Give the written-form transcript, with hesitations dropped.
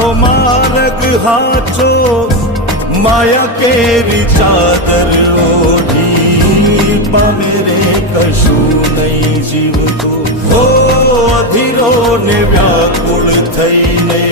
તારો માર્ગ હાચો માયા કેરી ચાદર ઓઢી પામે રે કશું નહીં જીવતો હો અધીરો ને વ્યાકુળ થઈને